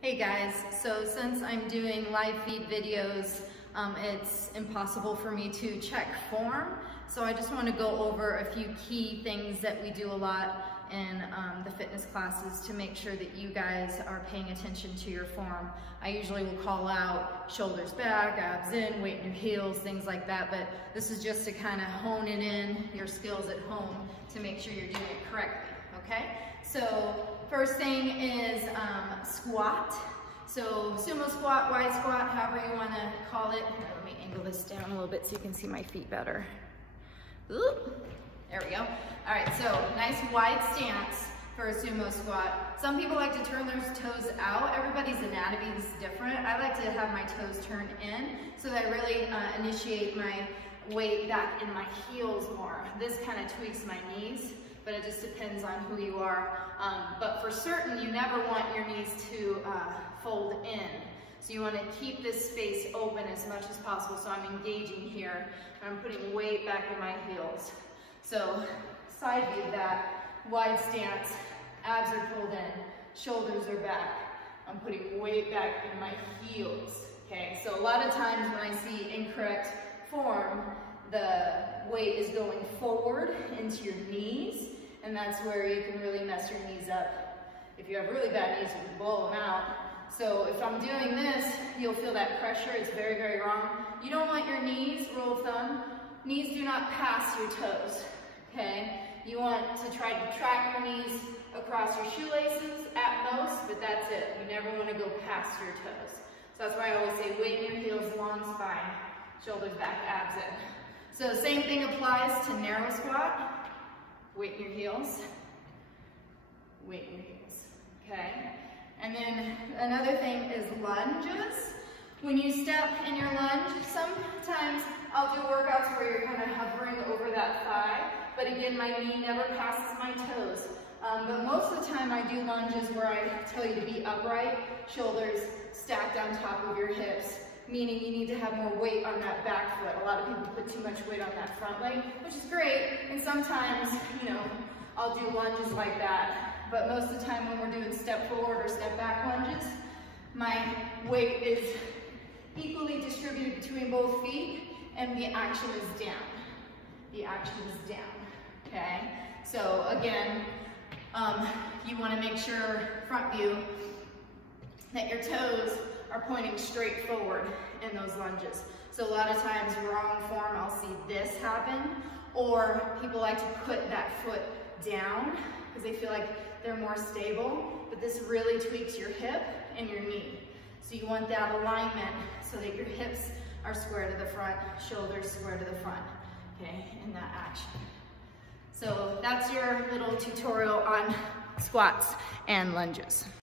Hey guys, so since I'm doing live feed videos, it's impossible for me to check form. So I just want to go over a few key things that we do a lot in the fitness classes to make sure that you guys are paying attention to your form. I usually will call out shoulders back, abs in, weight in your heels, things like that, but this is just to kind of hone it in, your skills at home, to make sure you're doing it correctly, okay? So first thing is squat. So sumo squat, wide squat, however you want to call it. Here, let me angle this down a little bit so you can see my feet better. Oop, there we go. All right, so nice wide stance for a sumo squat. Some people like to turn their toes out. Everybody's anatomy is different. I like to have my toes turned in so that I really initiate my weight back in my heels more. This kind of tweaks my knees, but it just depends on who you are. But for certain, you never want your knees to fold in. So you want to keep this space open as much as possible. So I'm engaging here, and I'm putting weight back in my heels. So side view that, wide stance, abs are pulled in, shoulders are back. I'm putting weight back in my heels, okay? So a lot of times when I see incorrect form, the weight is going forward into your knees, and that's where you can really mess your knees up. If you have really bad knees, you can blow them out. So if I'm doing this, you'll feel that pressure. It's very, very wrong. You don't want your knees, rule of thumb, knees do not pass your toes, okay? You want to try to track your knees across your shoelaces at most, but that's it. You never want to go past your toes. So that's why I always say weight in your heels, long spine, shoulders back, abs in. So same thing applies to narrow squat. Weight in your heels, weight in your heels, okay? And then another thing is lunges. When you step in your lunge, sometimes I'll do workouts where you're kind of hovering over that thigh, but again, my knee never passes my toes. But most of the time I do lunges where I tell you to be upright, shoulders stacked on top of your hips, meaning you need to have more weight on that back foot. A lot of people put too much weight on that front leg, which is great, and sometimes, you know, I'll do lunges like that. But most of the time when we're doing step forward or step back lunges, my weight is equally distributed between both feet, and the action is down. The action is down, okay? So again, you want to make sure, front view, that your toes are pointing straight forward in those lunges. So a lot of times, wrong form, I'll see this happen, or people like to put that foot down because they feel like they're more stable, but this really tweaks your hip and your knee. So you want that alignment so that your hips are square to the front, shoulders square to the front, okay, in that action. So that's your little tutorial on squats and lunges.